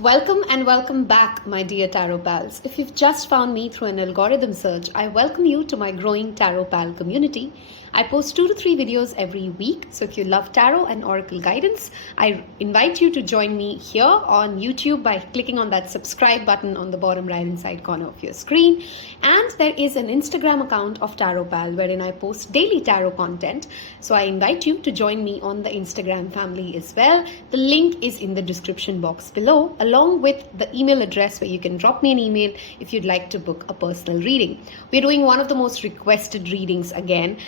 Welcome and welcome back, my dear Tarot Pals. If you've just found me through an algorithm search, I welcome you to my growing Tarot Pal community. I post 2 to 3 videos every week, so if you love tarot and oracle guidance, I invite you to join me here on YouTube by clicking on that subscribe button on the bottom right hand side corner of your screen. And there is an Instagram account of Tarot Pal wherein I post daily tarot content, so I invite you to join me on the Instagram family as well. The link is in the description box below, along with the email address where you can drop me an email if you'd like to book a personal reading. We're doing one of the most requested readings again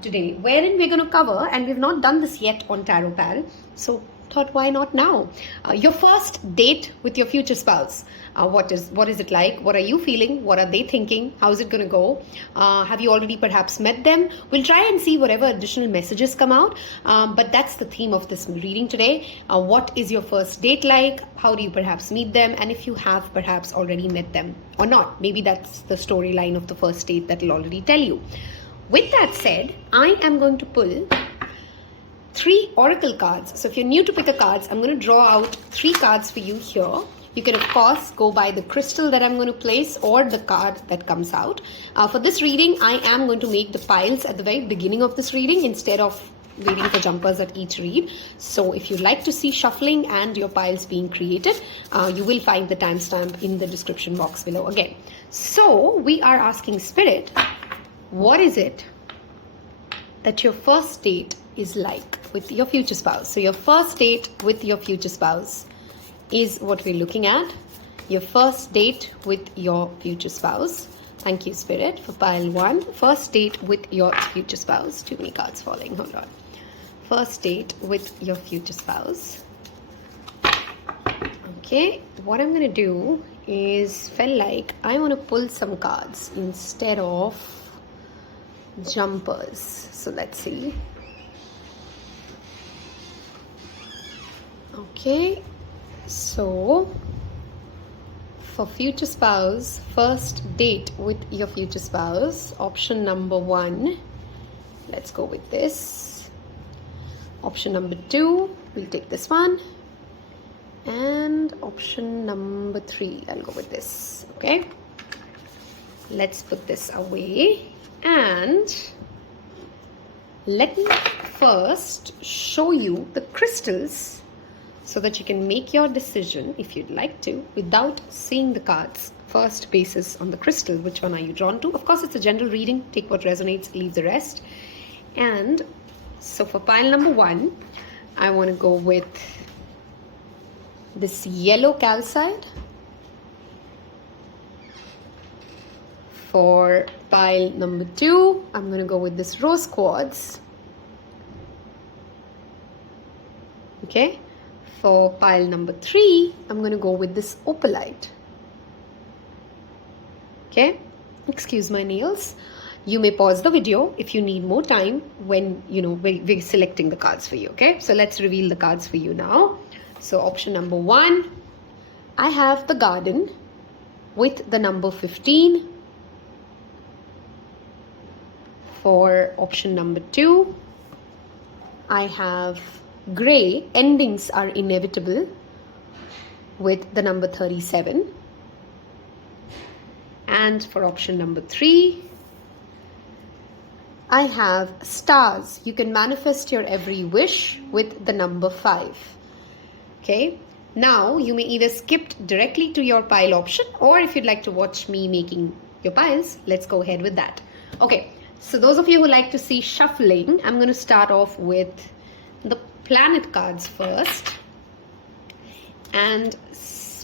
today, wherein we're going to cover, and we've not done this yet on Tarot Pal, so thought why not now, your first date with your future spouse. What is it like? What are you feeling? What are they thinking? How is it going to go? Have you already perhaps met them? We'll try and see whatever additional messages come out, but that's the theme of this reading today. What is your first date like? How do you perhaps meet them? And if you have perhaps already met them or not, maybe that's the storyline of the first date that will already tell you. With that said, I am going to pull 3 oracle cards. So if you're new to pick a cards, I'm going to draw out 3 cards for you here. You can of course go by the crystal that I'm going to place or the card that comes out. For this reading, I am going to make the piles at the very beginning of this reading instead of waiting for jumpers at each read. So if you'd like to see shuffling and your piles being created, you will find the timestamp in the description box below again. So we are asking Spirit, what is it that your first date is like with your future spouse? So your first date with your future spouse is what we're looking at. Your first date with your future spouse. Thank you, Spirit, for pile 1. First date with your future spouse. Too many cards falling. Hold on. First date with your future spouse. Okay, what I'm going to do is, felt like I want to pull some cards instead of jumpers. So let's see. Okay, so for future spouse, first date with your future spouse, option number 1, let's go with this. Option number 2, we'll take this one. And option number 3, I'll go with this. Okay, let's put this away. And let me first show you the crystals so that you can make your decision, if you'd like to, without seeing the cards. First basis on the crystal, which one are you drawn to? Of course, it's a general reading. Take what resonates, leave the rest. And so for pile number 1, I want to go with this yellow calcite. For pile number 2, I'm going to go with this rose quartz. Okay. For pile number 3, I'm going to go with this opalite. Okay. Excuse my nails. You may pause the video if you need more time when, we're selecting the cards for you. Okay. So let's reveal the cards for you now. So option number 1, I have the garden with the number 15. For option number 2, I have gray, endings are inevitable, with the number 37. And for option number 3, I have stars. You can manifest your every wish with the number 5. Okay. Now you may either skip directly to your pile option, or if you'd like to watch me making your piles, let's go ahead with that. Okay. So those of you who like to see shuffling, I'm going to start off with the planet cards first. And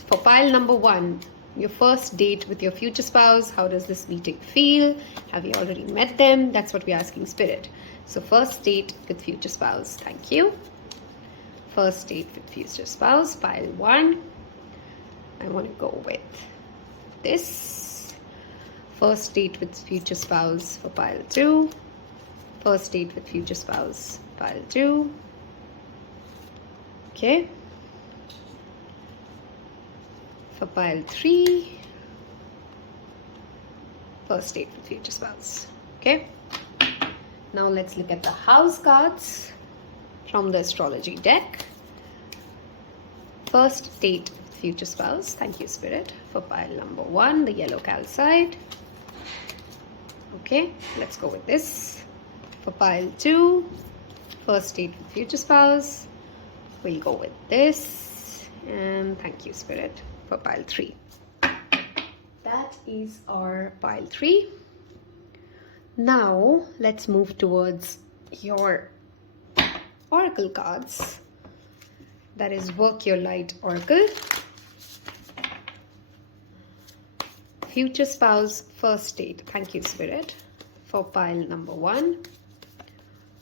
for pile number 1, your first date with your future spouse, how does this meeting feel? Have you already met them? That's what we're asking Spirit. So first date with future spouse. Thank you. First date with future spouse, pile 1. I want to go with this. First date with future spouse for pile 2. First date with future spouse, pile 2. Okay. For pile 3. First date with future spouse. Okay. Now let's look at the house cards from the astrology deck. First date with future spouse. Thank you, Spirit. For pile number 1, the yellow calcite. Okay, let's go with this. For pile 2, first date with future spouse. We'll go with this. And thank you, Spirit, for pile 3. That is our pile 3. Now, let's move towards your oracle cards. That is Work Your Light Oracle. Future spouse, first date. Thank you, Spirit, for pile number 1.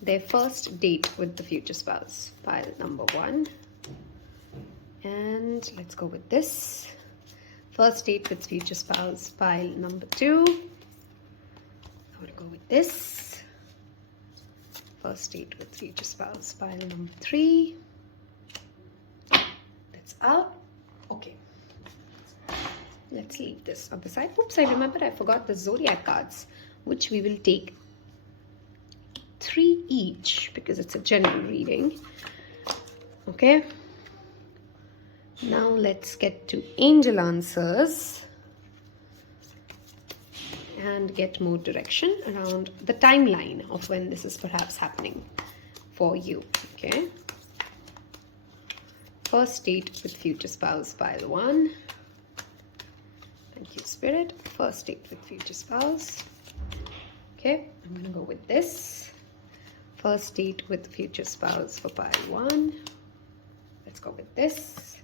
Their first date with the future spouse. Pile number 1. And let's go with this. First date with future spouse. Pile number 2. I'm going to go with this. First date with future spouse. Pile number 3. That's out. Okay. Let's leave this on the side. Oops, I remembered I forgot the zodiac cards, which we will take 3 each because it's a general reading. Okay. Now let's get to angel answers and get more direction around the timeline of when this is perhaps happening for you. Okay. First date with future spouse, pile 1. Thank you, Spirit. First date with future spouse. Okay, I'm going to go with this. First date with future spouse for pile 1. Let's go with this.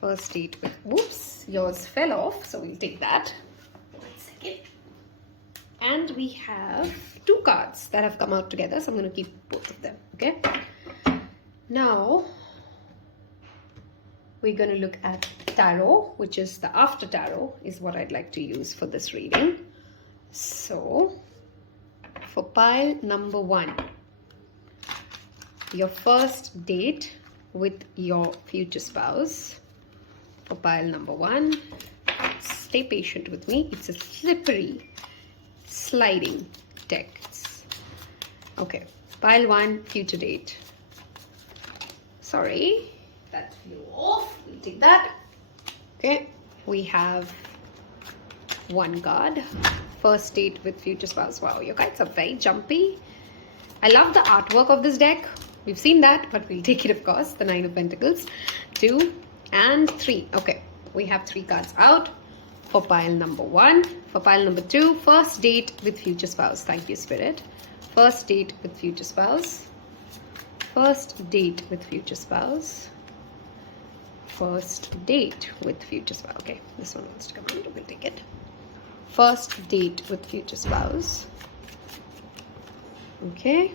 First date with, whoops, yours fell off, so we'll take that. 1 second. And we have 2 cards that have come out together, so I'm going to keep both of them. Okay. Now, we're going to look at tarot, which is the after tarot, is what I'd like to use for this reading. So, for pile number 1, your first date with your future spouse. For pile number 1, stay patient with me. It's a slippery, sliding text. Okay, pile 1, future date. Sorry, that flew off. We'll take that. Okay, we have 1 card. First date with future spouse. Wow, your cards are very jumpy. I love the artwork of this deck. We've seen that, but we'll take it, of course. The 9 of Pentacles. 2 and 3. Okay, we have 3 cards out for pile number 1. For pile number 2, first date with future spouse. Thank you, Spirit. First date with future spouse. First date with future spouse. First date with future spouse. Okay, this one wants to come out. We'll take it. First date with future spouse. Okay.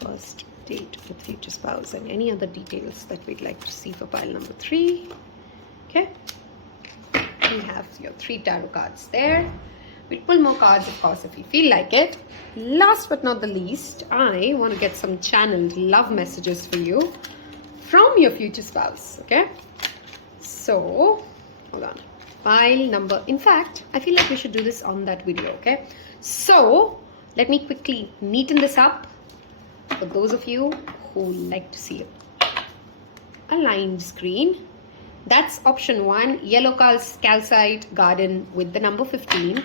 First date with future spouse, and any other details that we'd like to see for pile number 3. Okay. We have your 3 tarot cards there. We'll pull more cards, of course, if you feel like it. Last but not the least, I want to get some channeled love messages for you from your future spouse. Okay. So, hold on. Pile number, in fact, I feel like we should do this on that video. Okay. So, let me quickly neaten this up for those of you who like to see a lined screen. That's option 1, yellow calcite garden with the number 15.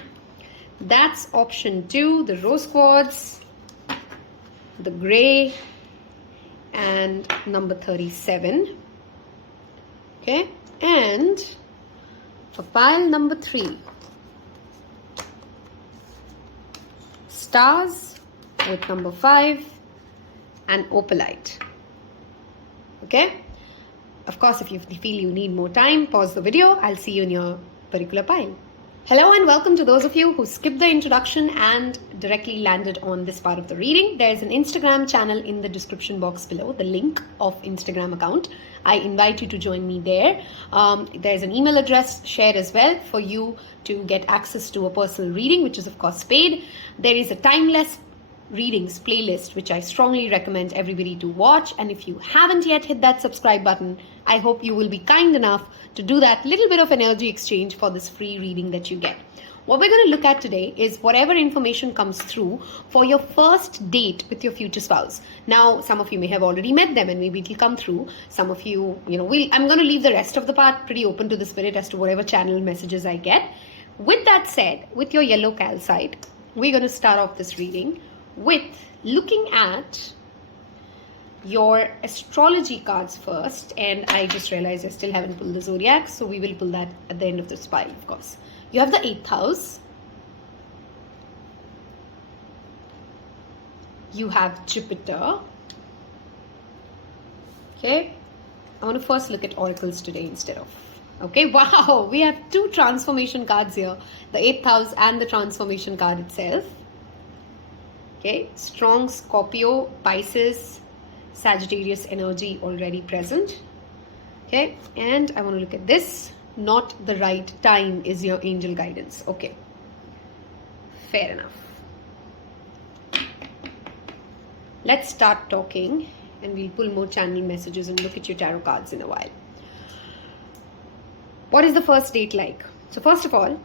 That's option 2, the rose quartz, the gray, and number 37. Okay, and for pile number 3, stars with number 5 and opalite. Okay, of course, if you feel you need more time, pause the video. I'll see you in your particular pile. Hello and welcome to those of you who skipped the introduction and directly landed on this part of the reading. There's an Instagram channel in the description box below, the link of Instagram account. I invite you to join me there. There's an email address shared as well for you to get access to a personal reading, which is of course paid. There is a timeless readings playlist, which I strongly recommend everybody to watch. And if you haven't yet hit that subscribe button, I hope you will be kind enough to do that little bit of energy exchange for this free reading that you get. What we're going to look at today is whatever information comes through for your first date with your future spouse. Now, some of you may have already met them and maybe it'll come through. Some of you, I'm going to leave the rest of the part pretty open to the spirit as to whatever channel messages I get. With that said, with your yellow calcite, we're going to start off this reading with looking at your astrology cards first. And I just realized I still haven't pulled the zodiac, so we will pull that at the end of this pile, of course. You have the 8th house. You have Jupiter. Okay. I want to first look at oracles today instead of. Okay. Wow. We have 2 transformation cards here. The 8th house and the transformation card itself. Okay. Strong Scorpio, Pisces, Sagittarius energy already present. Okay. And I want to look at this. Not the right time is your angel guidance. Okay. Fair enough. Let's start talking and we'll pull more channel messages and look at your tarot cards in a while. What is the first date like? So first of all,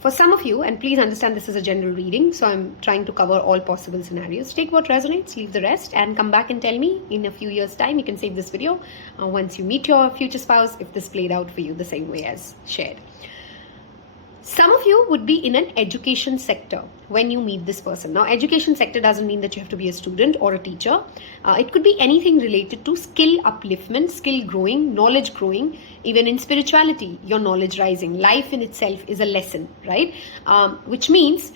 for some of you, and please understand this is a general reading, so I'm trying to cover all possible scenarios. Take what resonates, leave the rest, and come back and tell me in a few years' time. You can save this video once you meet your future spouse if this played out for you the same way as shared. Some of you would be in an education sector when you meet this person. Now, education sector doesn't mean that you have to be a student or a teacher. It could be anything related to skill upliftment, skill growing, knowledge growing, even in spirituality, your knowledge rising. Life in itself is a lesson, right? Which means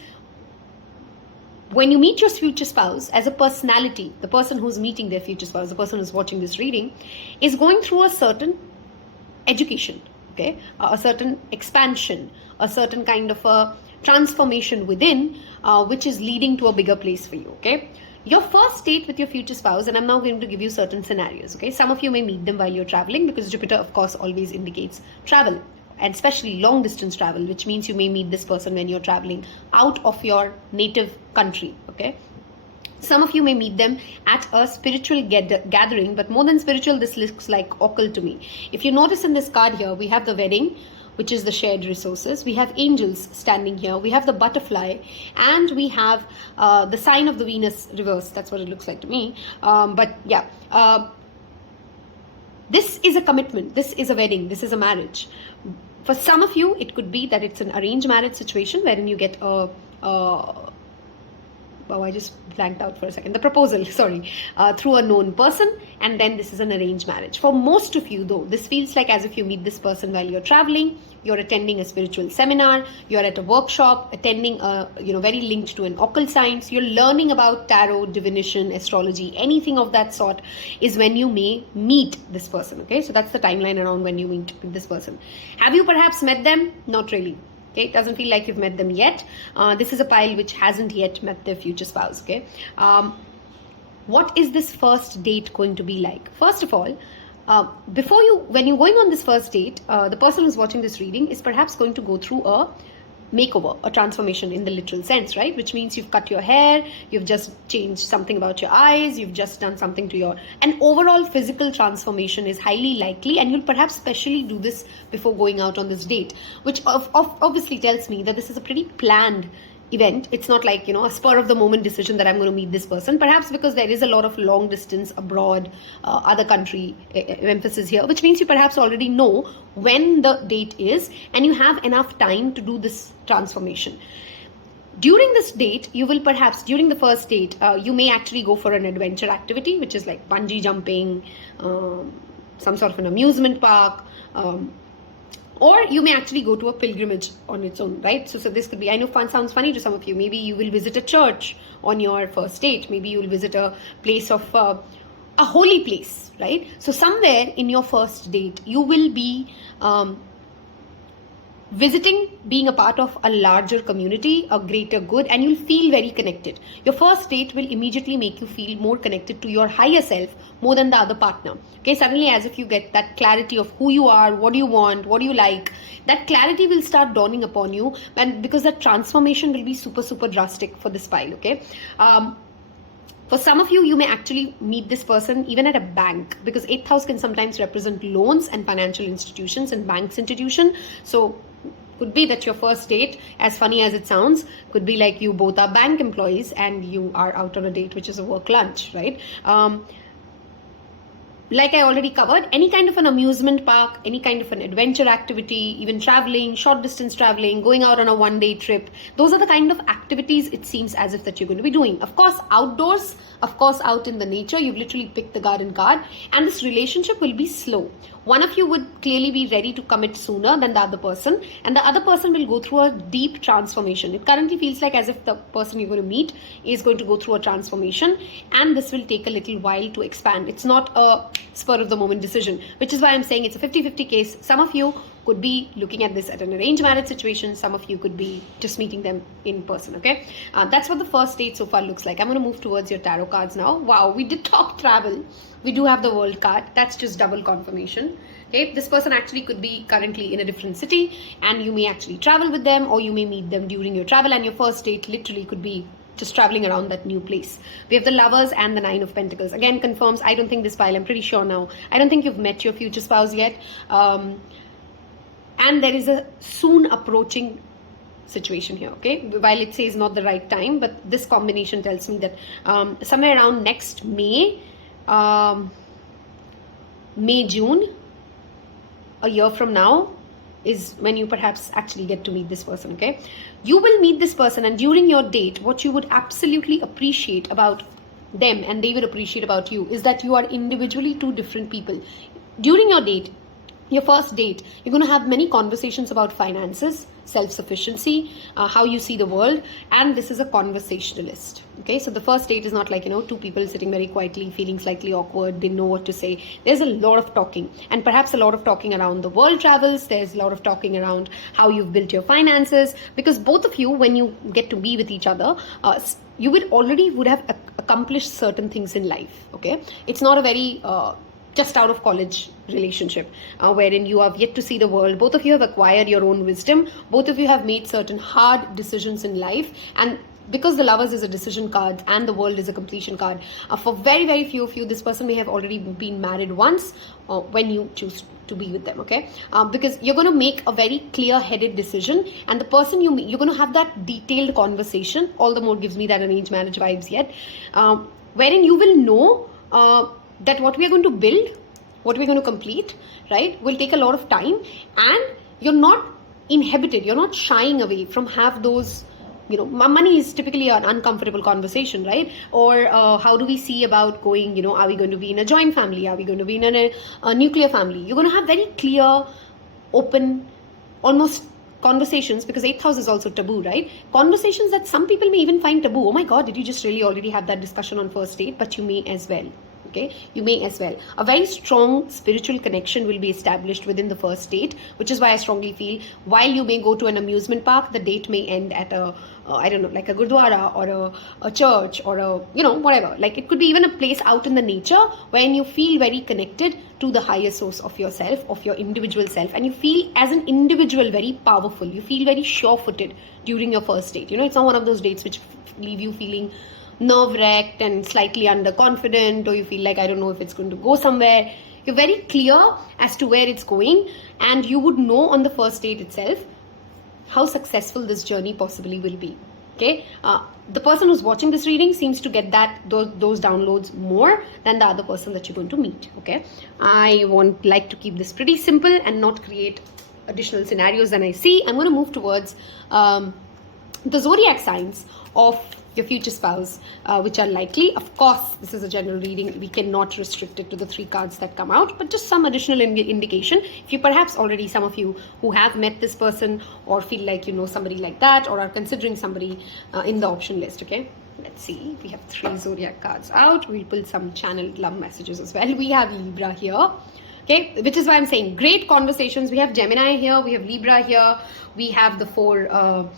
when you meet your future spouse as a personality, the person who's meeting their future spouse, the person who's watching this reading, is going through a certain education. Okay, a certain expansion, a certain kind of a transformation within, which is leading to a bigger place for you. Okay, your first date with your future spouse, and I'm now going to give you certain scenarios. Okay, some of you may meet them while you're traveling, because Jupiter, of course, always indicates travel, and especially long distance travel, which means you may meet this person when you're traveling out of your native country. Okay. Some of you may meet them at a spiritual gathering, but more than spiritual, this looks like occult to me. If you notice in this card here, we have the wedding, which is the shared resources. We have angels standing here. We have the butterfly, and we have the sign of the Venus reverse. That's what it looks like to me. But yeah, this is a commitment. This is a wedding. This is a marriage. For some of you, it could be that it's an arranged marriage situation wherein you get I just blanked out for a second. The proposal, sorry, through a known person, and then this is an arranged marriage. For most of you, though, this feels like as if you meet this person while you're traveling, you're attending a spiritual seminar, you're at a workshop, attending a, very linked to an occult science, you're learning about tarot, divination, astrology, anything of that sort is when you may meet this person. Okay, so that's the timeline around when you meet this person. Have you perhaps met them? Not really. Okay, it doesn't feel like you've met them yet. This is a pile which hasn't yet met their future spouse. Okay, what is this first date going to be like? First of all, when you're going on this first date, the person who's watching this reading is perhaps going to go through a makeover, a transformation in the literal sense, right? Which means you've cut your hair, you've just changed something about your eyes, you've just done something to an overall physical transformation is highly likely, and you'll perhaps specially do this before going out on this date, which obviously tells me that this is a pretty planned event. It's not like, a spur of the moment decision that I'm going to meet this person, perhaps because there is a lot of long distance abroad, other country emphasis here, which means you perhaps already know when the date is and you have enough time to do this transformation. During this date, you will perhaps, during the first date, you may actually go for an adventure activity, which is like bungee jumping, some sort of an amusement park, or you may actually go to a pilgrimage on its own, right? So this could be, I know fun sounds funny to some of you. Maybe you will visit a church on your first date. Maybe you will visit a place of, a holy place, right? So somewhere in your first date, you will be visiting, being a part of a larger community, a greater good, and you'll feel very connected. Your first date will immediately make you feel more connected to your higher self more than the other partner. Okay, suddenly as if you get that clarity of who you are, what do you want, what do you like, that clarity will start dawning upon you, and because that transformation will be super, super drastic for this pile. Okay. For some of you, you may actually meet this person even at a bank, because 8th house can sometimes represent loans and financial institutions and banks institution. So could be that your first date, as funny as it sounds, could be like you both are bank employees and you are out on a date, which is a work lunch, right? Like I already covered, any kind of an amusement park, any kind of an adventure activity, even traveling, short distance traveling, going out on a one-day trip, those are the kind of activities it seems as if that you're going to be doing. Of course, outdoors, of course, out in the nature, you've literally picked the garden card, and this relationship will be slow. One of you would clearly be ready to commit sooner than the other person, and the other person will go through a deep transformation. It currently feels like as if the person you're going to meet is going to go through a transformation, and this will take a little while to expand. It's not a spur of the moment decision, which is why I'm saying it's a 50-50 case. Some of you could be looking at this at an arranged marriage situation. Some of you could be just meeting them in person, okay? That's what the first date so far looks like. I'm going to move towards your tarot cards now. Wow, we did talk travel. We do have the world card. That's just double confirmation. Okay, this person actually could be currently in a different city, and you may actually travel with them, or you may meet them during your travel, and your first date literally could be just traveling around that new place. We have the Lovers and the Nine of Pentacles. Again, confirms, I don't think this pile, I'm pretty sure now, I don't think you've met your future spouse yet. And there is a soon approaching situation here, okay? While it says not the right time, but this combination tells me that somewhere around next May, June, a year from now, is when you perhaps actually get to meet this person, okay? You will meet this person, and during your date, what you would absolutely appreciate about them and they will appreciate about you is that you are individually two different people. During your date, your first date, you're going to have many conversations about finances, self-sufficiency, how you see the world, and this is a conversationalist. Okay, so the first date is not like, two people sitting very quietly, feeling slightly awkward, they know what to say. There's a lot of talking, and perhaps a lot of talking around the world travels. There's a lot of talking around how you've built your finances, because both of you, when you get to be with each other, you would have accomplished certain things in life. Okay, it's not a very just out of college relationship wherein you have yet to see the world. Both of you have acquired your own wisdom. Both of you have made certain hard decisions in life, and because the Lovers is a decision card and the World is a completion card, for very, very few of you, this person may have already been married once when you choose to be with them, okay? Because you're going to make a very clear-headed decision, and the person you meet, you're going to have that detailed conversation. All the more gives me that arranged marriage vibes yet, wherein you will know that what we are going to build, what we're going to complete, right, will take a lot of time, and you're not inhibited, you're not shying away from have those, money is typically an uncomfortable conversation, right? Or how do we see about going, are we going to be in a joint family? Are we going to be in a nuclear family? You're going to have very clear, open, almost conversations, because 8th house is also taboo, right? Conversations that some people may even find taboo. Oh my God, did you just really already have that discussion on first date? But you may as well. Okay, you may as well. A very strong spiritual connection will be established within the first date, which is why I strongly feel while you may go to an amusement park, the date may end at a, like a gurdwara or a church or a, whatever. Like it could be even a place out in the nature when you feel very connected to the higher source of yourself, of your individual self, and you feel as an individual very powerful. You feel very sure-footed during your first date. It's not one of those dates which leave you feeling nerve-wracked and slightly underconfident, or you feel like, I don't know if it's going to go somewhere. You're very clear as to where it's going, and you would know on the first date itself how successful this journey possibly will be. Okay, the person who's watching this reading seems to get those downloads more than the other person that you're going to meet. Okay, I like to keep this pretty simple and not create additional scenarios than I see. I'm going to move towards the zodiac signs of your future spouse, which are likely. Of course, this is a general reading. We cannot restrict it to the 3 cards that come out, but just some additional indication. If you perhaps already, some of you who have met this person or feel like you know somebody like that, or are considering somebody in the option list, okay? Let's see. We have 3 zodiac cards out. We'll pull some channeled love messages as well. We have Libra here. Okay, which is why I'm saying great conversations. We have Gemini here, we have Libra here, we have the 4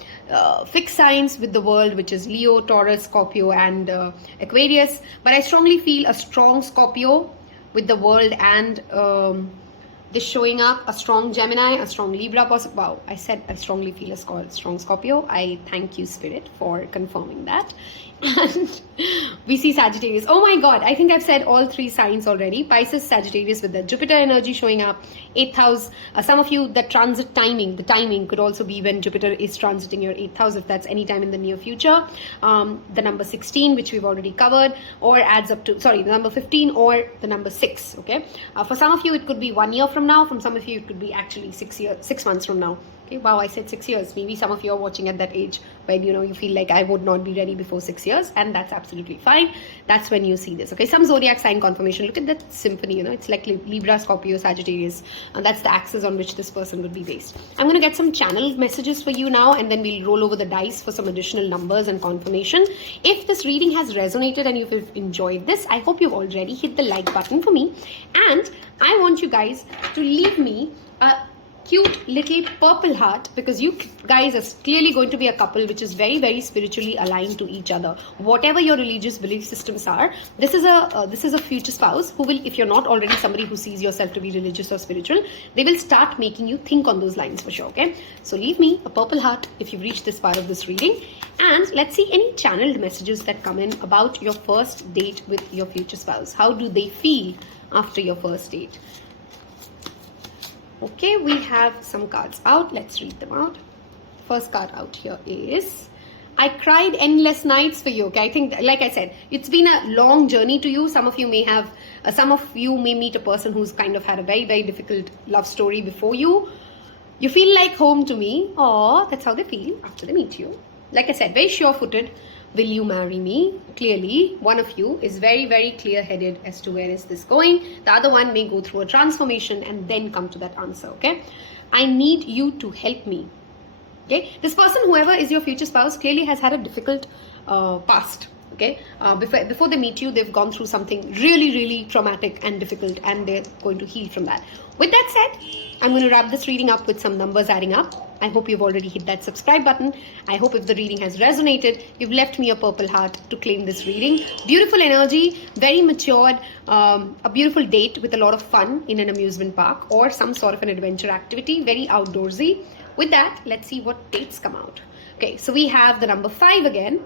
fixed signs with the world, which is Leo, Taurus, Scorpio, and Aquarius. But I strongly feel a strong Scorpio with the world and this showing up, a strong Gemini, a strong Libra. Wow, I said I strongly feel a strong Scorpio. I thank you, Spirit, for confirming that. And we see Sagittarius. Oh my god, I think I've said all three signs already. Pisces, Sagittarius with the Jupiter energy showing up. 8th house. Some of you, that transit timing, the timing could also be when Jupiter is transiting your 8th house, if that's any time in the near future. The number 16, which we've already covered, or adds up to, sorry, the number 15 or the number 6. Okay. For some of you, it could be 1 year from now. From some of you, it could be actually 6 months from now. Okay, wow, I said 6 years. Maybe some of you are watching at that age when you feel like I would not be ready before 6 years, and that's absolutely fine. That's when you see this. Okay, some zodiac sign confirmation. Look at that symphony. It's like Libra, Scorpio, Sagittarius, and that's the axis on which this person would be based. I'm going to get some channel messages for you now, and then we'll roll over the dice for some additional numbers and confirmation. If this reading has resonated and you've enjoyed this, I hope you've already hit the like button for me, and I want you guys to leave me a cute little purple heart, because you guys are clearly going to be a couple which is very, very spiritually aligned to each other. Whatever your religious belief systems are, this is a future spouse who will, if you're not already somebody who sees yourself to be religious or spiritual, they will start making you think on those lines for sure. Okay, so leave me a purple heart if you've reached this part of this reading, and let's see any channeled messages that come in about your first date with your future spouse. How do they feel after your first date? Okay, we have some cards out. Let's read them out. First card out here is, I cried endless nights for you. Okay, I think, like I said, it's been a long journey to you. Some of you may have, some of you may meet a person who's kind of had a very, very difficult love story before you. You feel like home to me. Oh, that's how they feel after they meet you. Like I said, very sure-footed. Will you marry me? Clearly, one of you is very, very clear-headed as to where is this going. The other one may go through a transformation and then come to that answer, okay? I need you to help me, okay? This person, whoever is your future spouse, clearly has had a difficult past, okay? Before they meet you, they've gone through something really, really traumatic and difficult, and they're going to heal from that. With that said, I'm going to wrap this reading up with some numbers adding up. I hope you've already hit that subscribe button. I hope if the reading has resonated, you've left me a purple heart to claim this reading. Beautiful energy, very matured, a beautiful date with a lot of fun in an amusement park or some sort of an adventure activity, very outdoorsy. With that, let's see what dates come out. Okay, so we have the number 5 again.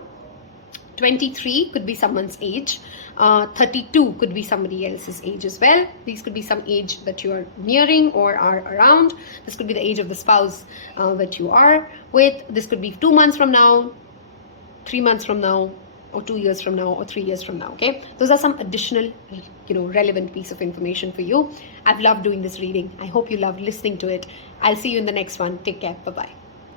23 could be someone's age. 32 could be somebody else's age as well. These could be some age that you are nearing or are around. This could be the age of the spouse that you are with. This could be 2 months from now, 3 months from now, or 2 years from now, or 3 years from now. Okay, those are some additional, relevant piece of information for you. I've loved doing this reading. I hope you loved listening to it. I'll see you in the next one. Take care. Bye-bye.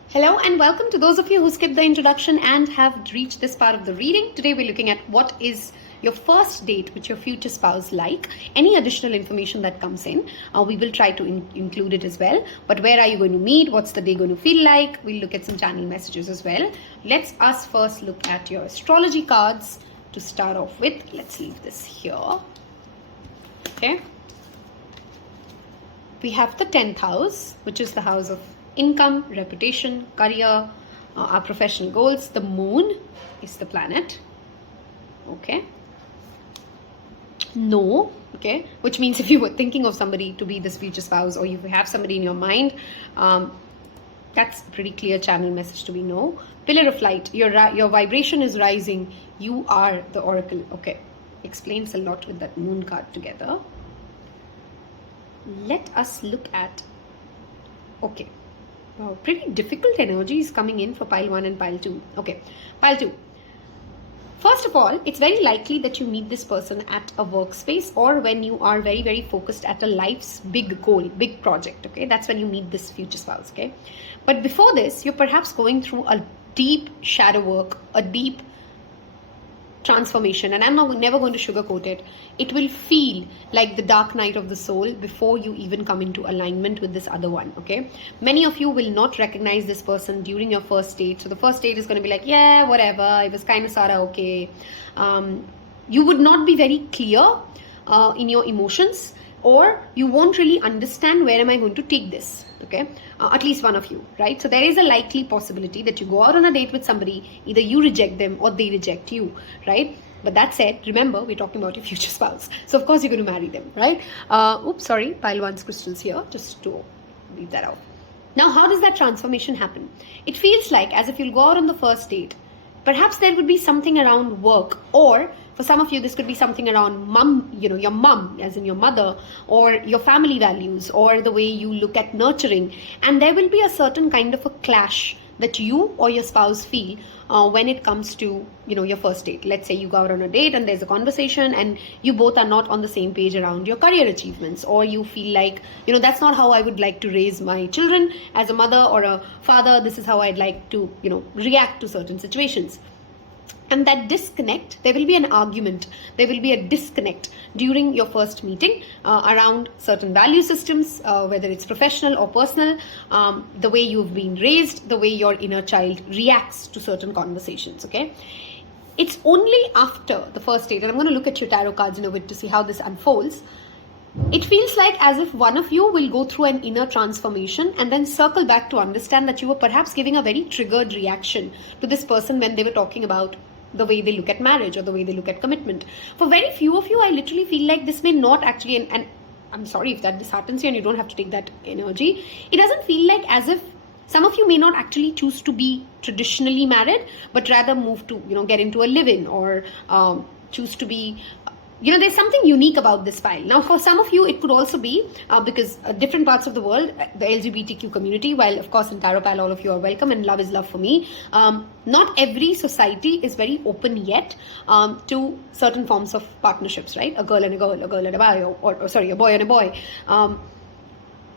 Hello and welcome to those of you who skipped the introduction and have reached this part of the reading. Today we're looking at what is your first date with your future spouse like. Any additional information that comes in, we will try to include it as well. But where are you going to meet? What's the day going to feel like? We'll look at some channel messages as well. Let's us first look at your astrology cards to start off with. Let's leave this here. Okay. We have the 10th house, which is the house of income, reputation, career, our professional goals. The moon is the planet. Okay. No. Okay. Which means if you were thinking of somebody to be this future spouse, or you have somebody in your mind, that's a pretty clear channel message to be no. Pillar of light. Your vibration is rising. You are the oracle. Okay. Explains a lot with that moon card together. Let us look at. Okay. Wow, pretty difficult energy is coming in for pile 1 and pile 2. Okay, pile 2. First of all, it's very likely that you meet this person at a workspace or when you are very, very focused at a life's big goal, big project. Okay, that's when you meet this future spouse. Okay, but before this, you're perhaps going through a deep shadow work, a deep transformation, and I'm never going to sugarcoat it. It will feel like the dark night of the soul before you even come into alignment with this other one. Okay, many of you will not recognize this person during your first date. So the first date is going to be like, yeah, whatever, it was kind of sorta okay. You would not be very clear in your emotions, or you won't really understand where am I going to take this. Okay, at least one of you, right? So there is a likely possibility that you go out on a date with somebody, either you reject them or they reject you, right? But that said, remember, we're talking about your future spouse. So of course you're going to marry them, right? Oops, sorry, pile 1's crystals here, just to leave that out. Now, how does that transformation happen? It feels like as if you'll go out on the first date, Perhaps there would be something around work, or for some of you, this could be something around mum, your mum, as in your mother, or your family values, or the way you look at nurturing. And there will be a certain kind of a clash that you or your spouse feel when it comes to, your first date. Let's say you go out on a date and there's a conversation and you both are not on the same page around your career achievements, or you feel like, that's not how I would like to raise my children as a mother or a father. This is how I'd like to, react to certain situations. And that disconnect, there will be an argument, there will be a disconnect during your first meeting around certain value systems, whether it's professional or personal, the way you've been raised, the way your inner child reacts to certain conversations, okay? It's only after the first date, and I'm going to look at your tarot cards in a bit to see how this unfolds. It feels like as if one of you will go through an inner transformation and then circle back to understand that you were perhaps giving a very triggered reaction to this person when they were talking about the way they look at marriage or the way they look at commitment. For very few of you, I literally feel like this may not actually, and I'm sorry if that disheartens you and you don't have to take that energy. It doesn't feel like as if some of you may not actually choose to be traditionally married, but rather move to, get into a live-in, or choose to be, there's something unique about this file. Now, for some of you, it could also be because different parts of the world, the LGBTQ community, while of course in Taropal all of you are welcome and love is love for me, not every society is very open yet to certain forms of partnerships, right? A girl and a girl, a girl and a boy, or sorry, a boy and a boy.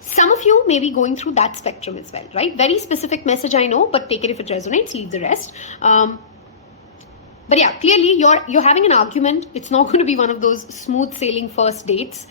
Some of you may be going through that spectrum as well, right? Very specific message, I know, but take it if it resonates, leave the rest. But yeah, clearly you're having an argument. It's not going to be one of those smooth sailing first dates.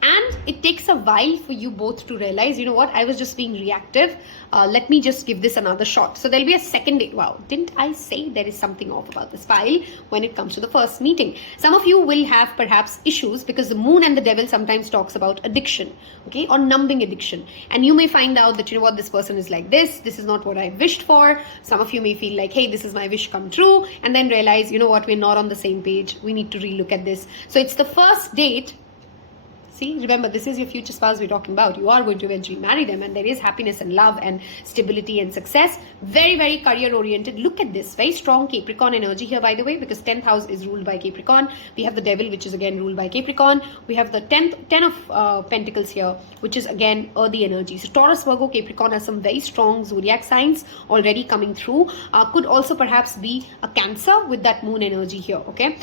And it takes a while for you both to realize, I was just being reactive. Let me just give this another shot. So there'll be a second date. Wow, didn't I say there is something off about this file when it comes to the first meeting? Some of you will have perhaps issues because the moon and the devil sometimes talks about addiction, okay, or numbing addiction. And you may find out that, this person is like this is not what I wished for. Some of you may feel like, hey, this is my wish come true. And then realize, we're not on the same page. We need to relook at this. So it's the first date. See, remember, this is your future spouse we're talking about. You are going to eventually marry them, and there is happiness and love and stability and success. Very, very career oriented. Look at this. Very strong Capricorn energy here, by the way, because 10th house is ruled by Capricorn. We have the devil, which is again ruled by Capricorn. We have the 10 of Pentacles here, which is again earthy energy. So Taurus, Virgo, Capricorn are some very strong zodiac signs already coming through. Could also perhaps be a Cancer with that moon energy here, okay?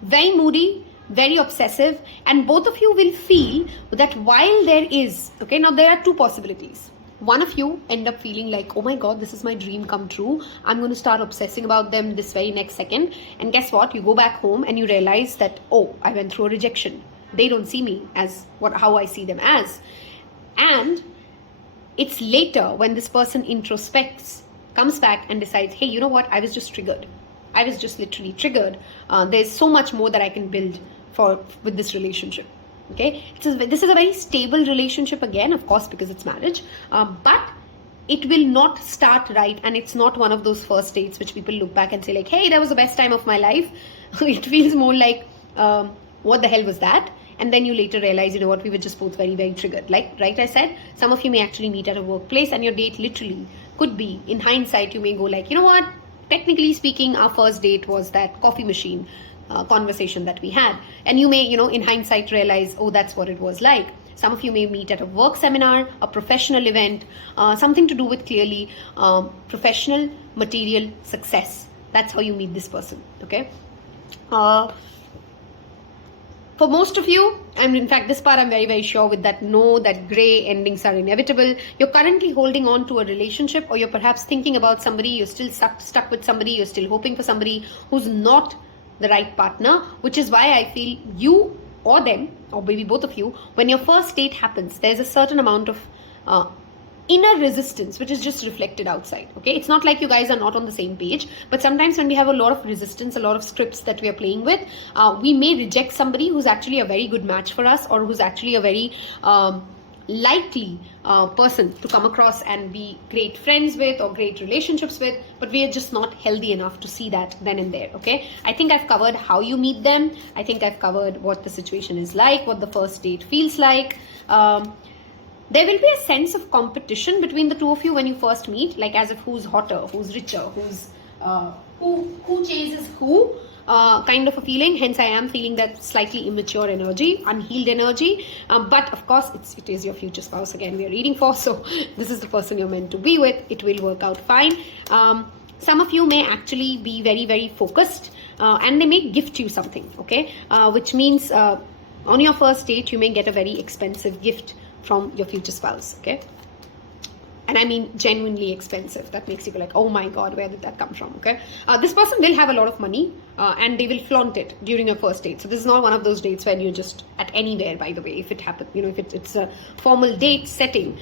Very moody, very obsessive, and both of you will feel that while there is, okay, now there are two possibilities. One of you end up feeling like, oh my God, this is my dream come true. I'm going to start obsessing about them this very next second. And guess what? You go back home and you realize that, oh, I went through a rejection. They don't see me as how I see them as. And it's later when this person introspects, comes back and decides, hey, you know what? I was just triggered. I was just literally triggered. There's so much more that I can build with this relationship. Okay, this is a very stable relationship again, of course, because it's marriage, but it will not start right, and it's not one of those first dates which people look back and say like, hey, that was the best time of my life. It feels more like, what the hell was that? And then you later realize, you know what, we were just both very, very triggered. Like, right, I said, some of you may actually meet at a workplace, and your date literally could be, in hindsight, you may go like, you know what, technically speaking, our first date was that coffee machine conversation that we had. And you may, in hindsight realize, oh, that's what it was like. Some of you may meet at a work seminar, a professional event, something to do with clearly professional material success. That's how you meet this person, okay? For most of you, and in fact, this part I'm very, very sure with that no, that gray endings are inevitable. You're currently holding on to a relationship, or you're perhaps thinking about somebody, you're still stuck with somebody, you're still hoping for somebody who's not the right partner, which is why I feel you or them, or maybe both of you, when your first date happens, there's a certain amount of inner resistance, which is just reflected outside, okay? It's not like you guys are not on the same page, but sometimes when we have a lot of resistance, a lot of scripts that we are playing with, we may reject somebody who's actually a very good match for us, or who's actually a very likely person to come across and be great friends with or great relationships with, but we are just not healthy enough to see that then and there, okay? I think I've covered how you meet them. I think I've covered what the situation is like, what the first date feels like. There will be a sense of competition between the two of you when you first meet, like as if who's hotter, who's richer, who's who chases who kind of a feeling. Hence I am feeling that slightly immature energy, unhealed energy, but of course it is your future spouse again we are reading for, so this is the person you're meant to be with. It will work out fine. Some of you may actually be very, very focused, and they may gift you something, okay, which means on your first date you may get a very expensive gift from your future spouse, okay. And I mean genuinely expensive. That makes you go like, oh my God, where did that come from? Okay. This person will have a lot of money and they will flaunt it during your first date. So this is not one of those dates when you're just at anywhere, by the way, if it happens, you know, if it's a formal date setting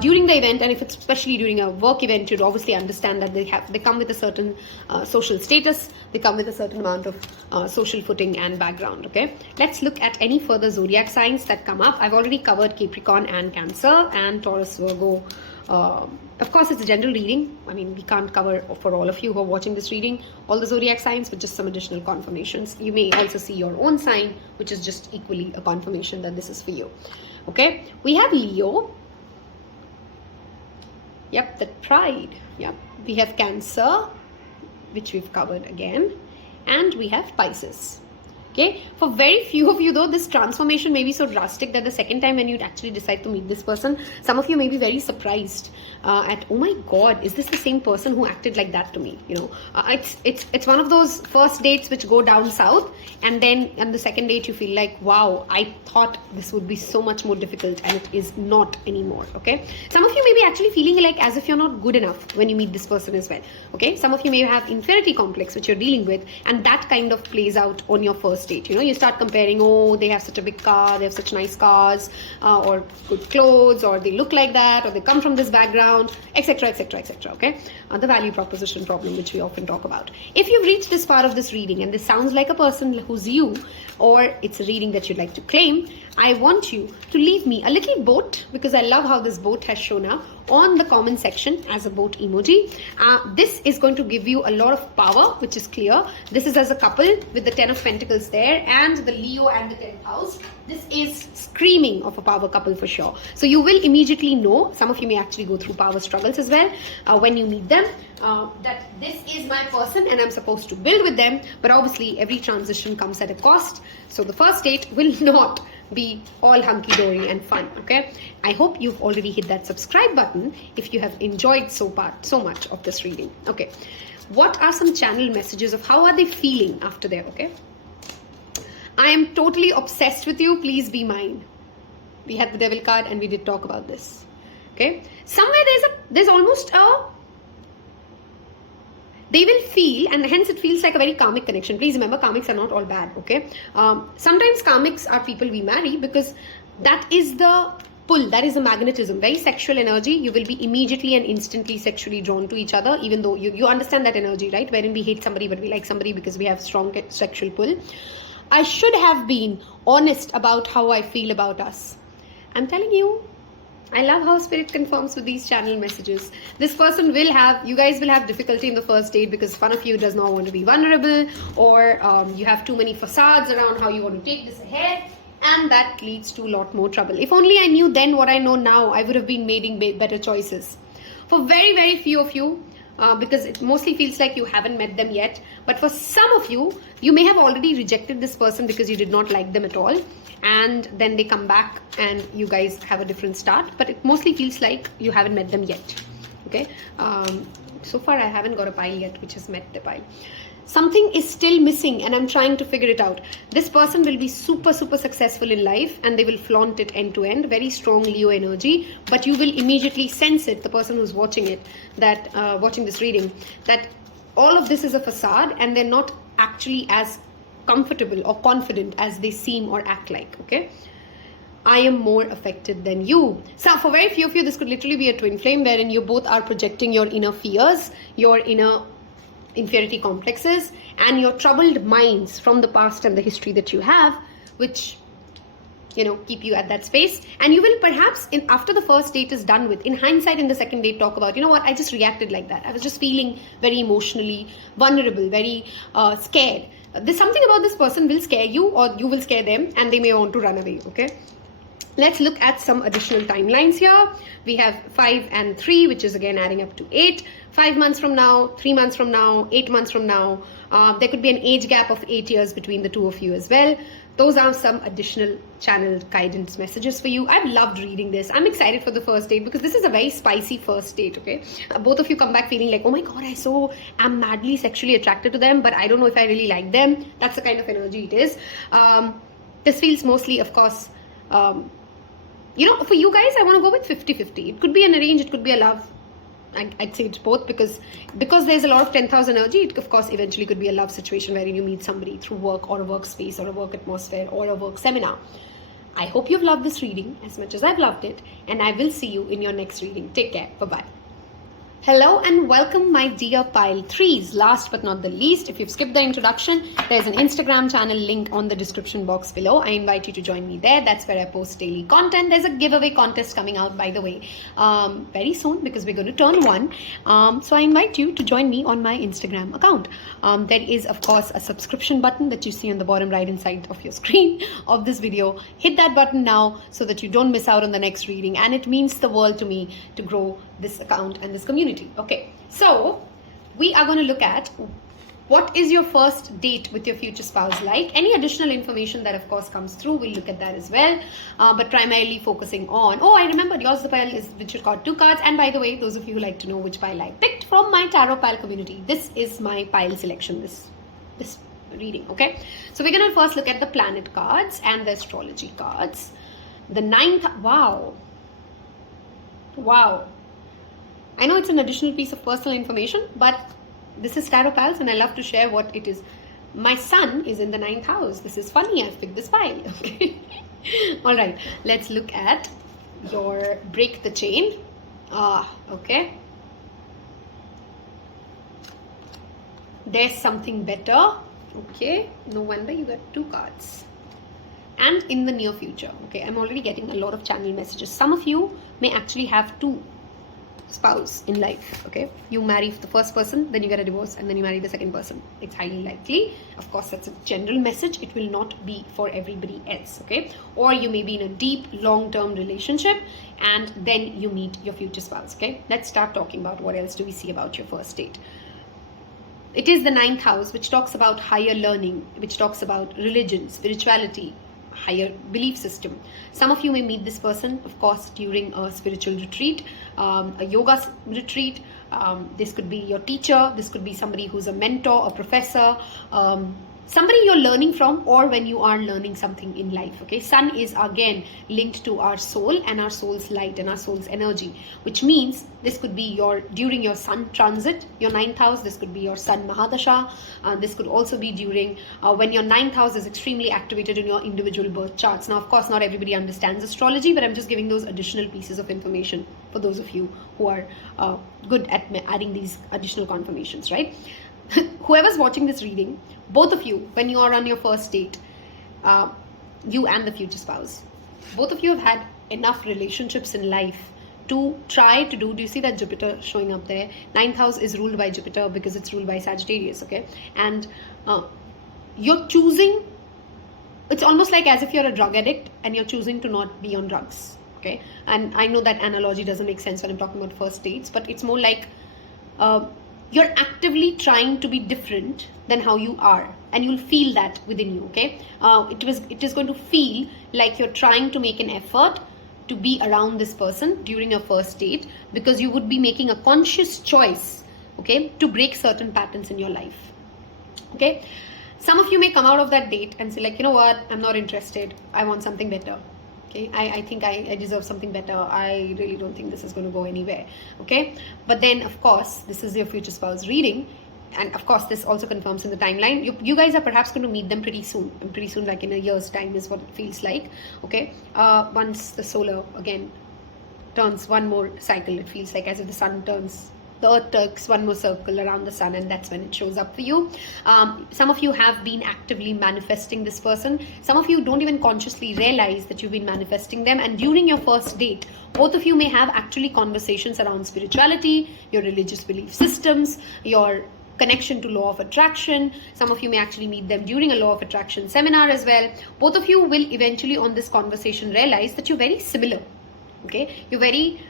during the event, and if it's especially during a work event, you'd obviously understand that they come with a certain social status, they come with a certain amount of social footing and background, okay. Let's look at any further zodiac signs that come up. I've already covered Capricorn and Cancer and Taurus, Virgo. Of course, it's a general reading. I mean, we can't cover for all of you who are watching this reading all the zodiac signs, with just some additional confirmations. You may also see your own sign, which is just equally a confirmation that this is for you. Okay, we have Leo. Yep, that pride. Yep, we have Cancer, which we've covered again, and we have Pisces. Okay, for very few of you though, this transformation may be so drastic that the second time when you actually decide to meet this person, some of you may be very surprised at, oh my God, is this the same person who acted like that to me? You know, it's one of those first dates which go down south, and then on the second date you feel like, wow, I thought this would be so much more difficult, and it is not anymore. Okay, some of you may be actually feeling like as if you're not good enough when you meet this person as well. Okay, some of you may have inferiority complex which you're dealing with, and that kind of plays out on your first date. You know, you start comparing, oh, they have such a big car, they have such nice cars, or good clothes, or they look like that, or they come from this background, etc, etc, etc. Okay, the value proposition problem which we often talk about. If you've reached this part of this reading and this sounds like a person who's you, or it's a reading that you'd like to claim, I want you to leave me a little boat, because I love how this boat has shown up on the comment section as a boat emoji. This is going to give you a lot of power, which is clear. This is as a couple with the 10 of Pentacles there and the Leo and the 10th house. This is screaming of a power couple for sure. So you will immediately know, some of you may actually go through power struggles as well when you meet them, that this is my person and I'm supposed to build with them. But obviously every transition comes at a cost. So the first date will not be all hunky-dory and fun, okay? I hope you've already hit that subscribe button if you have enjoyed so much of this reading. Okay, what are some channel messages of how are they feeling after there? Okay, I am totally obsessed with you, please be mine. We had the Devil card and we did talk about this. Okay, somewhere there's almost a, they will feel, and hence it feels like a very karmic connection. Please remember, karmics are not all bad, okay? Sometimes karmics are people we marry because that is the pull, that is the magnetism, very sexual energy. You will be immediately and instantly sexually drawn to each other, even though you understand that energy, right? Wherein we hate somebody but we like somebody because we have strong sexual pull. I should have been honest about how I feel about us. I'm telling you, I love how Spirit confirms with these channel messages. This person will have, you guys will have difficulty in the first date because one of you does not want to be vulnerable, or you have too many facades around how you want to take this ahead, and that leads to a lot more trouble. If only I knew then what I know now, I would have been making better choices. For very, very few of you, because it mostly feels like you haven't met them yet, but for some of you, you may have already rejected this person because you did not like them at all, and then they come back and you guys have a different start, but it mostly feels like you haven't met them yet. Okay, so far I haven't got a pile yet which has met the pile. Something is still missing and I'm trying to figure it out. This person will be super successful in life and they will flaunt it end to end, very strong Leo energy, but you will immediately sense it, the person who's watching it, that watching this reading, that all of this is a facade and they're not actually as comfortable or confident as they seem or act like. Okay, I am more affected than you. So for very few of you, this could literally be a twin flame wherein you both are projecting your inner fears, your inner inferiority complexes, and your troubled minds from the past and the history that you have, which, you know, keep you at that space. And you will perhaps, after the first date is done with, in hindsight in the second date, talk about, you know what, I just reacted like that. I was just feeling very emotionally vulnerable, very scared. There's something about this person will scare you, or you will scare them, and they may want to run away. Okay, let's look at some additional timelines here. We have 5 and 3, which is again adding up to 8. 5 months from now, 3 months from now, 8 months from now. There could be an age gap of 8 years between the two of you as well. Those are some additional channeled guidance messages for you. I've loved reading this. I'm excited for the first date because this is a very spicy first date, okay? Both of you come back feeling like, oh my God, I'm madly sexually attracted to them, but I don't know if I really like them. That's the kind of energy it is. This feels mostly, of course, for you guys, I want to go with 50-50. It could be an arrange, it could be a love. I'd say it's both because there's a lot of 10,000 energy. It of course eventually could be a love situation wherein you meet somebody through work or a workspace or a work atmosphere or a work seminar. I hope you've loved this reading as much as I've loved it, and I will see you in your next reading. Take care. Bye-bye. Hello and welcome, my dear pile 3s. Last but not the least, if you've skipped the introduction, there's an Instagram channel link on the description box below. I invite you to join me there. That's where I post daily content. There's a giveaway contest coming out, by the way, very soon because we're going to turn 1. So I invite you to join me on my Instagram account. There is, of course, a subscription button that you see on the bottom right hand side of your screen of this video. Hit that button now so that you don't miss out on the next reading. And it means the world to me to grow this account and this community. Okay, so we are going to look at what is your first date with your future spouse like. Any additional information that of course comes through, we'll look at that as well, but primarily focusing on, I remember yours the pile is which you got 2 cards. And by the way, those of you who like to know which pile I picked from my tarot pile community, this is my pile selection, this reading. Okay, so we're going to first look at the planet cards and the astrology cards. The 9th, wow, I know it's an additional piece of personal information, but this is Tarot Pals and I love to share what it is. My sun is in the 9th house. This is funny, I've picked this pile. Okay. Alright, let's look at your break the chain. Okay. There's something better. Okay, no wonder you got 2 cards. And in the near future. Okay, I'm already getting a lot of channel messages. Some of you may actually have 2 spouse in life. Okay, you marry the first person, then you get a divorce, and then you marry the second person. It's highly likely. Of course, that's a general message. It will not be for everybody else. Okay, or you may be in a deep long-term relationship and then you meet your future spouse. Okay, let's start talking about what else do we see about your first date. It is the 9th house, which talks about higher learning, which talks about religion, spirituality, higher belief system. Some of you may meet this person, of course, during a spiritual retreat, a yoga retreat. This could be your teacher. This could be somebody who's a mentor, a professor, somebody you're learning from, or when you are learning something in life. Okay, sun is again linked to our soul and our soul's light and our soul's energy, which means this could be during your sun transit, your 9th house. This could be your sun mahadasha. This could also be during when your 9th house is extremely activated in your individual birth charts. Now, of course, not everybody understands astrology, but I'm just giving those additional pieces of information for those of you who are good at adding these additional confirmations, right? Whoever's watching this reading, both of you, when you are on your first date, you and the future spouse, both of you have had enough relationships in life to try to do you see that Jupiter showing up there? 9th house is ruled by Jupiter because it's ruled by Sagittarius. Okay, and you're choosing, it's almost like as if you're a drug addict and you're choosing to not be on drugs. Okay, and I know that analogy doesn't make sense when I'm talking about first dates, but it's more like you're actively trying to be different than how you are, and you'll feel that within you. Okay, it is going to feel like you're trying to make an effort to be around this person during your first date, because you would be making a conscious choice, okay, to break certain patterns in your life. Okay, some of you may come out of that date and say like, you know what, I'm not interested, I want something better. Okay, I think I deserve something better. I really don't think this is going to go anywhere. Okay, but then of course this is your future spouse reading, and of course this also confirms in the timeline you guys are perhaps going to meet them pretty soon, and pretty soon, like in a year's time is what it feels like. Okay, once the solar again turns one more cycle, it feels like as if the earth takes one more circle around the sun, and that's when it shows up for you. Some of you have been actively manifesting this person. Some of you don't even consciously realize that you've been manifesting them, and during your first date, both of you may have actually conversations around spirituality, your religious belief systems, your connection to law of attraction. Some of you may actually meet them during a law of attraction seminar as well. Both of you will eventually on this conversation realize that you're very similar. Okay, you're very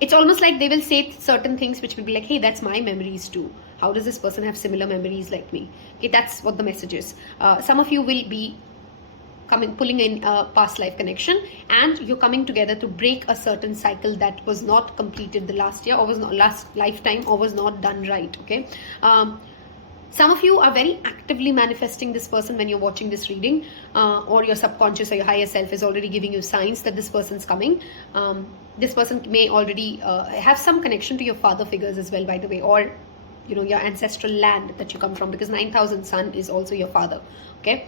it's almost like they will say certain things which will be like, hey, that's my memories too. How does this person have similar memories like me? Okay, that's what the message is. Some of you will be pulling in a past life connection, and you're coming together to break a certain cycle that was not completed the last year, or was not last lifetime, or was not done right. Okay. Some of you are very actively manifesting this person when you're watching this reading, or your subconscious or your higher self is already giving you signs that this person's coming. This person may already have some connection to your father figures as well, by the way, or your ancestral land that you come from, because 9,000 sun is also your father. Okay.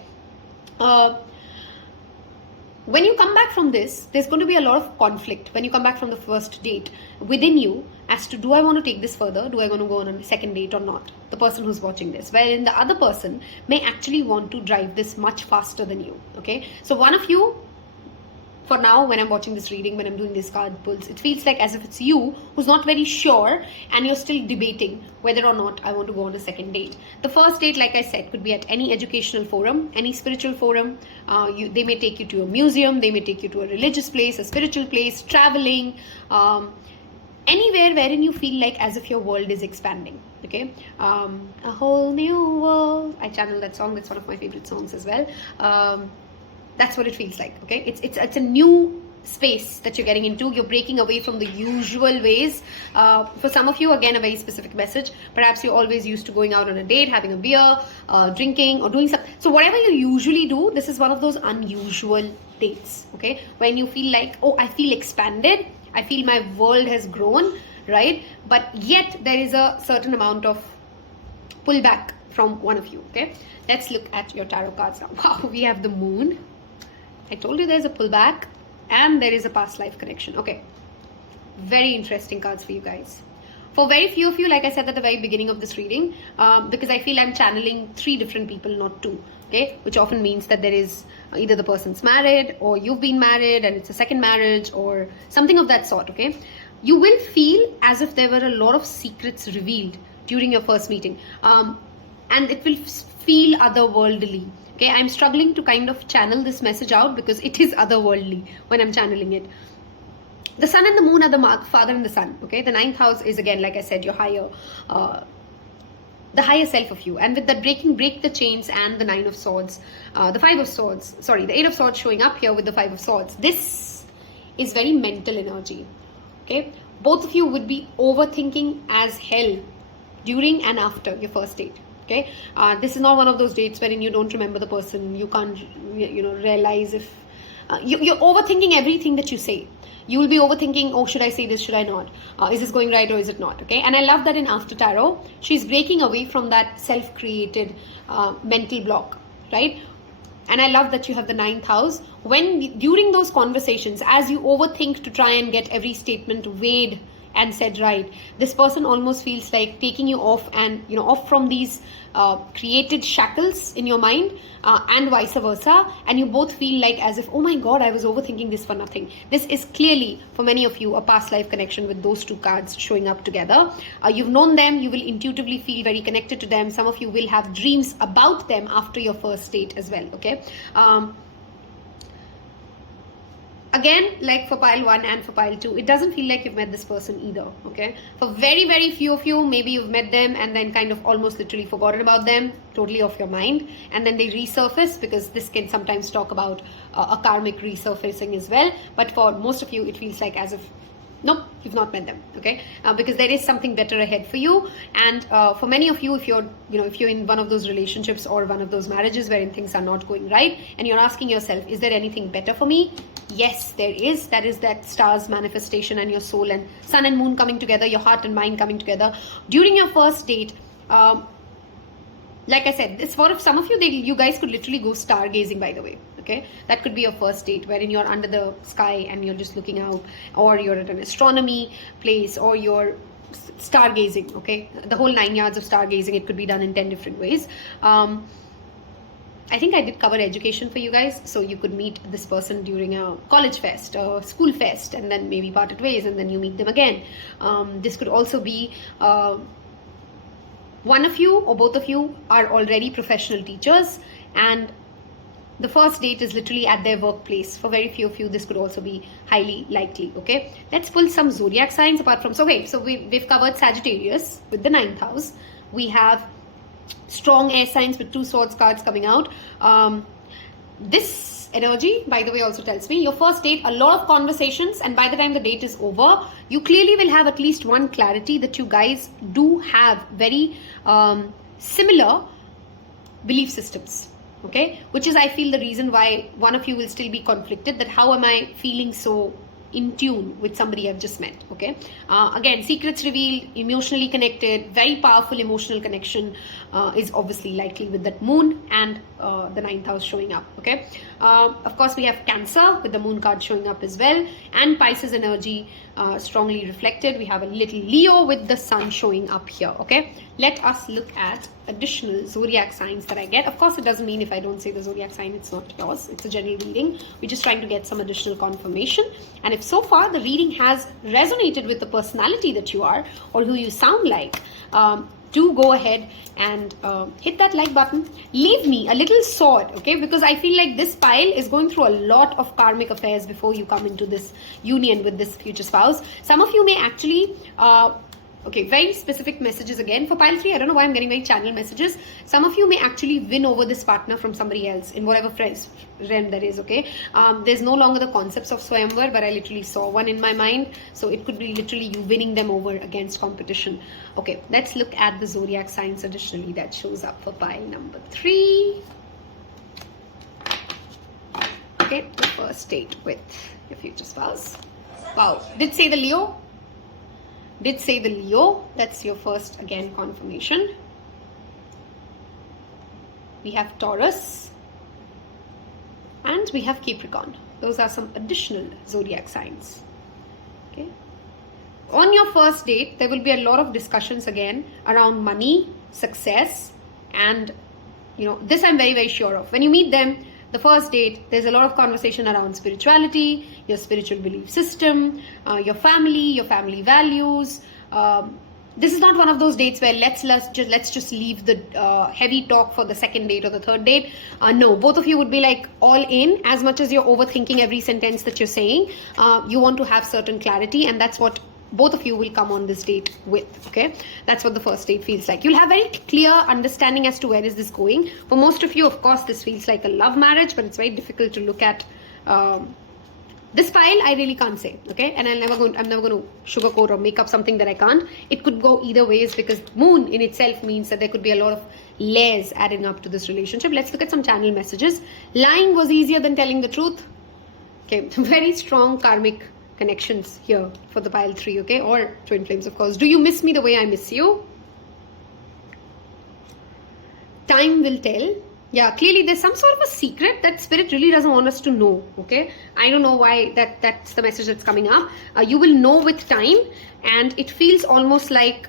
When you come back from this, there's going to be a lot of conflict when you come back from the first date within you as to, do I want to take this further? Do I want to go on a second date or not? The person who's watching this. Wherein the other person may actually want to drive this much faster than you. Okay. So one of you, for now, when I'm watching this reading, when I'm doing these card pulls, it feels like as if it's you who's not very sure, and you're still debating whether or not I want to go on a second date. The first date, like I said, could be at any educational forum, any spiritual forum. They may take you to a museum, they may take you to a religious place, a spiritual place, traveling, anywhere wherein you feel like as if your world is expanding. Okay. A whole new world. I channel that song. That's one of my favorite songs as well. That's what it feels like. Okay. It's a new space that you're getting into. You're breaking away from the usual ways. For some of you, again, a very specific message. Perhaps you're always used to going out on a date, having a beer, drinking, or doing something. So whatever you usually do, this is one of those unusual dates. Okay. When you feel like, oh, I feel expanded. I feel my world has grown, right? But yet there is a certain amount of pullback from one of you. Okay. Let's look at your tarot cards now. Wow, we have the moon. I told you there's a pullback and there is a past life connection. Okay. Very interesting cards for you guys. For very few of you, like I said at the very beginning of this reading, because I feel I'm channeling 3 different people, not 2. Okay. Which often means that there is either the person's married, or you've been married and it's a second marriage, or something of that sort. Okay. You will feel as if there were a lot of secrets revealed during your first meeting. And it will feel otherworldly. Okay, I'm struggling to kind of channel this message out because it is otherworldly when I'm channeling it. The sun and the moon are the father and the son. Okay, the 9th house is, again, like I said, your higher, the higher self of you. And with that break the chains and the 9 of swords, the 5 of swords, sorry, the 8 of swords showing up here with the 5 of swords. This is very mental energy. Okay, both of you would be overthinking as hell during and after your first date. Okay, this is not one of those dates wherein you don't remember the person. You can't, realize if you're overthinking everything that you say. You will be overthinking, oh, should I say this? Should I not? Is this going right or is it not? Okay, and I love that in After Tarot, she's breaking away from that self-created mental block, right? And I love that you have the 9th house. When during those conversations, as you overthink to try and get every statement weighed and said right, this person almost feels like taking you off and off from these created shackles in your mind, and vice versa, and you both feel like as if, oh my god, I was overthinking this for nothing. This is clearly for many of you a past life connection with those 2 cards showing up together. You've known them, you will intuitively feel very connected to them. Some of you will have dreams about them after your first date as well. Okay, again, like for pile 1 and for pile 2, it doesn't feel like you've met this person either. Okay, for very, very few of you, maybe you've met them and then kind of almost literally forgotten about them, totally off your mind, and then they resurface, because this can sometimes talk about a karmic resurfacing as well. But for most of you, it feels like as if, nope, you've not met them. Okay, because there is something better ahead for you. And for many of you, if you're in one of those relationships or one of those marriages wherein things are not going right, and you're asking yourself, is there anything better for me? Yes, there is. That is that stars manifestation and your soul and sun and moon coming together, your heart and mind coming together during your first date. Like I said, this for some of you, you guys could literally go stargazing, by the way. Okay, that could be your first date wherein you're under the sky and you're just looking out, or you're at an astronomy place, or you're stargazing. Okay, the whole 9 yards of stargazing. It could be done in 10 different ways. I think I did cover education for you guys, so you could meet this person during a college fest or school fest, and then maybe parted ways, and then you meet them again. This could also be one of you or both of you are already professional teachers, and the first date is literally at their workplace. For very few of you, this could also be highly likely. Okay, let's pull some zodiac signs apart from. So we've covered Sagittarius with the 9th house. We have strong air signs with 2 swords cards coming out. This energy, by the way, also tells me your first date, a lot of conversations, and by the time the date is over, you clearly will have at least one clarity that you guys do have very similar belief systems. Okay, which is, I feel, the reason why one of you will still be conflicted, that how am I feeling so in tune with somebody I've just met. Okay, again, secrets revealed, emotionally connected, very powerful emotional connection is obviously likely with that moon and the 9th house showing up. Okay, of course we have Cancer with the moon card showing up as well, and Pisces energy strongly reflected. We have a little Leo with the sun showing up here. Okay, let us look at additional zodiac signs that I get. Of course, it doesn't mean if I don't say the zodiac sign, it's not yours. It's a general reading. We're just trying to get some additional confirmation. And if so far the reading has resonated with the personality that you are or who you sound like, do go ahead and hit that like button. Leave me a little sword, okay? Because I feel like this pile is going through a lot of karmic affairs before you come into this union with this future spouse. Some of you may actually okay, very specific messages again for pile 3. I don't know why I'm getting very channel messages. Some of you may actually win over this partner from somebody else in whatever realm that is. Okay, there's no longer the concepts of Swayamvar, but I literally saw one in my mind. So it could be literally you winning them over against competition. Okay, let's look at the zodiac signs additionally that shows up for pile number 3. Okay, the first date with your future spouse. Wow, did say the Leo? Did say the Leo. That's your first, again, confirmation. We have Taurus and we have Capricorn. Those are some additional zodiac signs. Okay. On your first date, there will be a lot of discussions again around money, success, and this I'm very, very sure of. When you meet them, the first date, there's a lot of conversation around spirituality, your spiritual belief system, your family values. This is not one of those dates where let's just leave the heavy talk for the second date or the third date. No, both of you would be like all in. As much as you're overthinking every sentence that you're saying, you want to have certain clarity, and that's what both of you will come on this date with. Okay, that's what the first date feels like. You'll have very clear understanding as to where is this going. For most of you, of course, this feels like a love marriage, but it's very difficult to look at. This pile, I really can't say. Okay, and I'm never going to sugarcoat or make up something that I can't. It could go either ways because moon in itself means that there could be a lot of layers adding up to this relationship. Let's look at some channel messages. Lying was easier than telling the truth. Okay, very strong karmic connections here for the pile 3, okay, or twin flames, of course. Do you miss me the way I miss you? Time will tell. Yeah, clearly there's some sort of a secret that spirit really doesn't want us to know. Okay, I don't know why that's the message that's coming up. You will know with time, and it feels almost like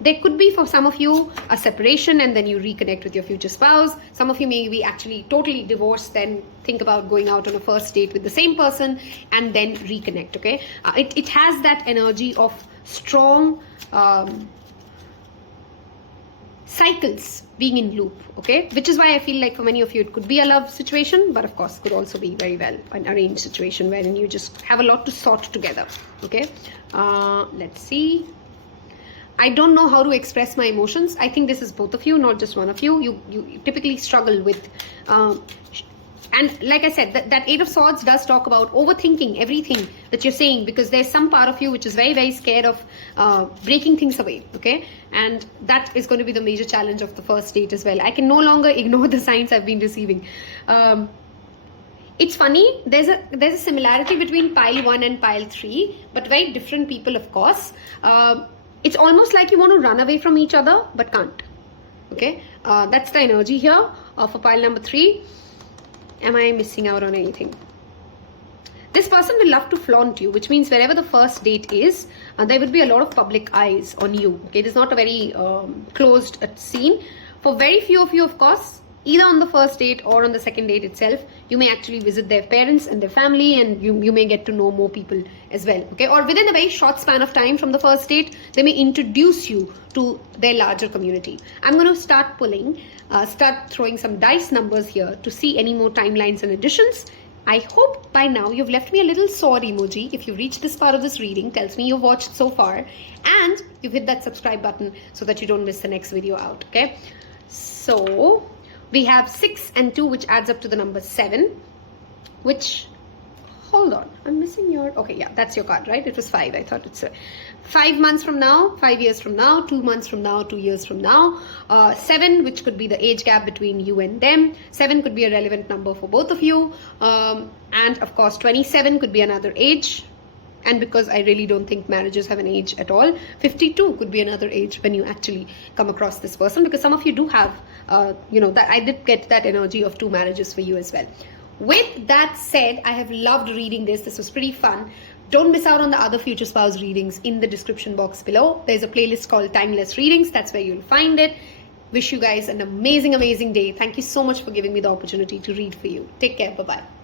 there could be, for some of you, a separation and then you reconnect with your future spouse. Some of you may be actually totally divorced, then think about going out on a first date with the same person and then reconnect, okay? It has that energy of strong cycles being in loop, okay? Which is why I feel like for many of you it could be a love situation, but of course could also be very well an arranged situation wherein you just have a lot to sort together, okay? Let's see. I don't know how to express my emotions. I think this is both of you, not just one of you. You typically struggle with, and like I said, that 8 of Swords does talk about overthinking everything that you're saying, because there's some part of you which is very, very scared of breaking things away, okay? And that is going to be the major challenge of the first date as well. I can no longer ignore the signs I've been receiving. It's funny, there's a similarity between pile 1 and pile 3, but very different people, of course. It's almost like you want to run away from each other, but can't. Okay, that's the energy here for pile number 3. Am I missing out on anything? This person will love to flaunt you, which means wherever the first date is, there will be a lot of public eyes on you. Okay, it is not a very closed scene. For very few of you, of course, either on the first date or on the second date itself, you may actually visit their parents and their family, and you may get to know more people as well, okay? Or within a very short span of time from the first date, they may introduce you to their larger community. I'm going to start pulling start throwing some dice numbers here to see any more timelines and additions. I hope by now you've left me a little sword emoji. If you've reached this part of this reading, tells me you've watched so far, and you've hit that subscribe button so that you don't miss the next video out, okay? So we have 6 and 2, which adds up to the number 7, which, hold on, I'm missing your, okay, yeah, that's your card, right? It was 5. I thought it's 5 months from now, 5 years from now, 2 months from now, 2 years from now, 7, which could be the age gap between you and them. 7 could be a relevant number for both of you. And of course, 27 could be another age. And because I really don't think marriages have an age at all, 52 could be another age when you actually come across this person, because some of you do have, that I did get that energy of 2 marriages for you as well. With that said, I have loved reading this. This was pretty fun. Don't miss out on the other future spouse readings in the description box below. There's a playlist called Timeless Readings. That's where you'll find it. Wish you guys an amazing, amazing day. Thank you so much for giving me the opportunity to read for you. Take care. Bye-bye.